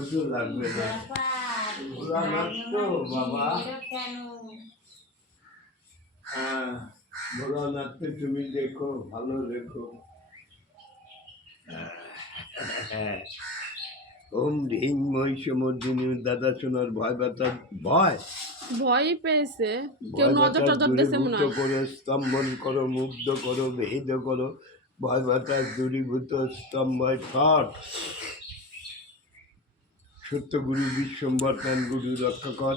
দুটো লাগবে না ওরা মাত্র বাবা হ্যাঁ বড় নাচতে তুমি দেখো ভালো রেখো ওম রিং মহিষমর্দিনী দাদা শোনার ভয় ব্যথা ভয় পেয়েছে কেউ নজর টজর দিয়েছে মনে হয় করো স্তম্ভন করো মুগ্ধ করো ভেদ করো ভয় ব্যথা দূরীভূত স্তম্ভয় ঠট সত্য গুরু বিশ্বম্বর প্রাণ গুরু রক্ষা কর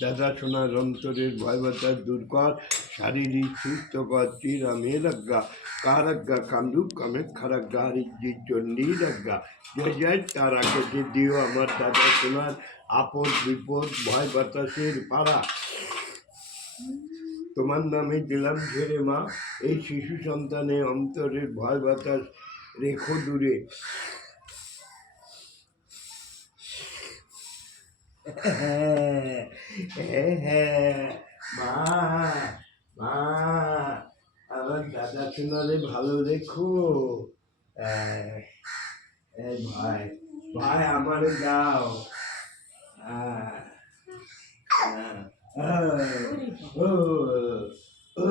দাদা সোনার অন্তরের ভয় ব্যথা দূর কর শারীরিক সুস্থ কর চিরামেরাজ্ঞা কারাজ্ঞা কামরূপ কামেক্ষারাজ্ঞা হরিজির চণ্ডীরাজ্ঞা জয় জয় তারা কেটে দিও আমার দাদা সোনার আপদ বিপদ ভয় বাতাসের পাড়া তোমার নামে দিলাম ছেড়ে মা এই শিশু সন্তানের অন্তরের ভয় বাতাস রেখো দূরে মা মা আমার দাদা সোনারে ভালো রেখো ভাই ভাই আমারে দাও ও ও